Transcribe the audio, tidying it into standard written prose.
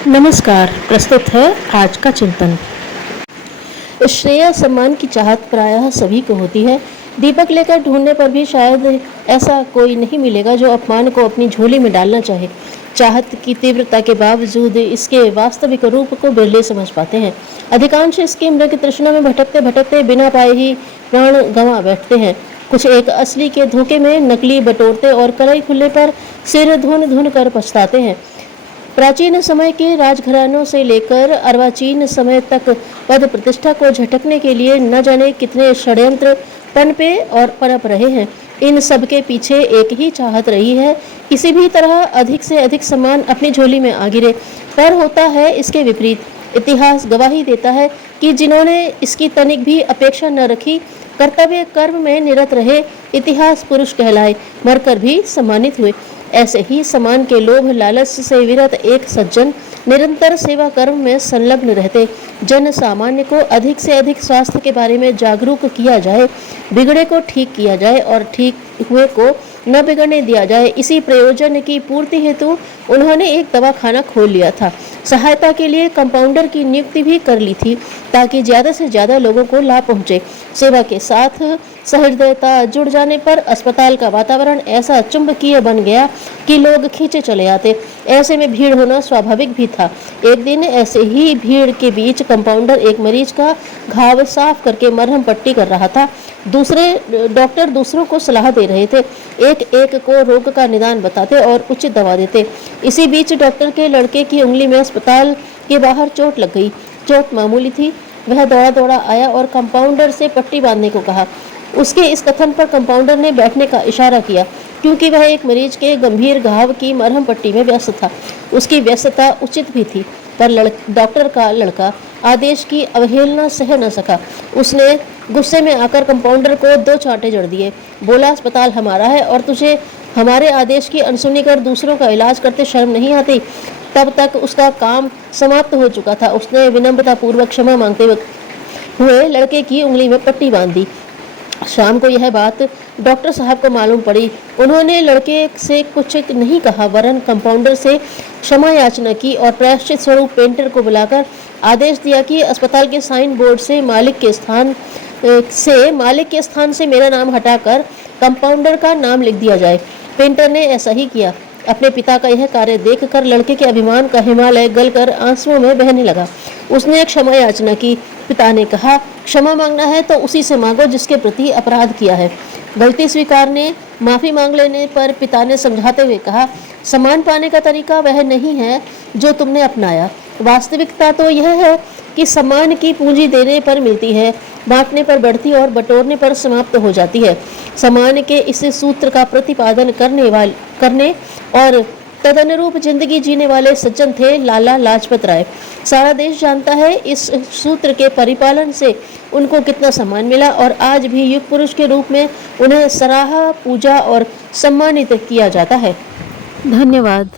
नमस्कार। प्रस्तुत है आज का चिंतन। श्रेय सम्मान की चाहत प्रायः सभी को होती है। दीपक लेकर ढूंढने पर भी शायद ऐसा कोई नहीं मिलेगा जो अपमान को अपनी झोली में डालना चाहे। चाहत की तीव्रता के बावजूद इसके वास्तविक रूप को बिरले समझ पाते हैं। अधिकांश इसकी मृग तृष्णा में भटकते भटकते बिना पाए ही प्राण गंवा बैठते हैं। कुछ एक असली के धोखे में नकली बटोरते और कलई खुलने पर सिर धुन धुन कर पछताते हैं। प्राचीन समय के राजघरानों से लेकर अर्वाचीन समय तक पद प्रतिष्ठा को झटकने के लिए न जाने कितने षड्यंत्र पनपे और पनप रहे हैं। इन सब के पीछे एक ही चाहत रही है, किसी भी तरह अधिक से अधिक सम्मान अपनी झोली में आ गिरे। पर होता है इसके विपरीत। इतिहास गवाही देता है कि जिन्होंने इसकी तनिक भी अपेक्षा न रखी, कर्तव्य कर्म में निरत रहे, इतिहास पुरुष कहलाए, मरकर भी सम्मानित हुए। ऐसे ही सम्मान के लोभ लालच से विरत एक सज्जन निरंतर सेवा कर्म में संलग्न रहते। जन सामान्य को अधिक से अधिक स्वास्थ्य के बारे में जागरूक किया जाए, बिगड़े को ठीक किया जाए और ठीक हुए को न बिगड़ने दिया जाए, इसी प्रयोजन की पूर्ति हेतु उन्होंने एक दवाखाना खोल लिया था। सहायता के लिए कंपाउंडर की नियुक्ति भी कर ली थी ताकि ज़्यादा से ज़्यादा लोगों को लाभ पहुँचे। सेवा के साथ सहृदयता जुड़ जाने पर अस्पताल का वातावरण ऐसा चुंबकीय बन गया कि लोग खींचे चले आते। ऐसे में भीड़ होना स्वाभाविक भी था। एक दिन ऐसे ही भीड़ के बीच कंपाउंडर एक मरीज का घाव साफ करके मरहम पट्टी कर रहा था। दूसरे डॉक्टर दूसरों को सलाह दे रहे थे, एक एक को रोग का निदान बताते और उचित दवा देते। इसी बीच डॉक्टर के लड़के की उंगली में अस्पताल के बाहर चोट लग गई। चोट मामूली थी। वह दौड़ा दौड़ा आया और कंपाउंडर से पट्टी बांधने को कहा। उसके इस कथन पर कंपाउंडर ने बैठने का इशारा किया, क्योंकि वह एक मरीज के गंभीर घाव की मरहम पट्टी में व्यस्त था। उसकी व्यस्तता उचित भी थी, पर डॉक्टर का लड़का आदेश की अवहेलना सह न सका। उसने गुस्से में आकर कंपाउंडर को 2 चांटे जड़ दिए। बोला, अस्पताल हमारा है और तुझे हमारे आदेश की अनसुनी कर दूसरों का इलाज करते शर्म नहीं आती। तब तक उसका काम समाप्त हो चुका था। उसने विनम्रता पूर्वक क्षमा मांगते हुए लड़के की उंगली में पट्टी बांध दी। शाम को यह बात डॉक्टर साहब को मालूम पड़ी। उन्होंने लड़के से कुछ नहीं कहा, वरन कंपाउंडर से क्षमा याचना की और प्रायश्चित स्वरूप पेंटर को बुलाकर आदेश दिया कि अस्पताल के साइन बोर्ड से मालिक के स्थान से मेरा नाम हटाकर कंपाउंडर का नाम लिख दिया जाए। पेंटर ने ऐसा ही किया। अपने पिता का यह कार्य देखकर लड़के के अभिमान का हिमालय गलकर आंसुओं में बहने लगा। उसने क्षमा याचना की। पिता ने कहा, क्षमा मांगना है तो उसी से मांगो जिसके प्रति अपराध किया है। गलती स्वीकारने, माफी मांग लेने पर पिता ने समझाते हुए कहा, सम्मान पाने का तरीका वह नहीं है जो तुमने अपनाया। वास्तविकता तो यह है कि सम्मान की पूंजी देने पर मिलती है, बांटने पर बढ़ती और बटोरने पर समाप्त हो जाती है। सम्मान के इस सूत्र का प्रतिपादन करने और तदनुरूप जिंदगी जीने वाले सज्जन थे लाला लाजपत राय। सारा देश जानता है इस सूत्र के परिपालन से उनको कितना सम्मान मिला और आज भी युग पुरुष के रूप में उन्हें सराहा, पूजा और सम्मानित किया जाता है। धन्यवाद।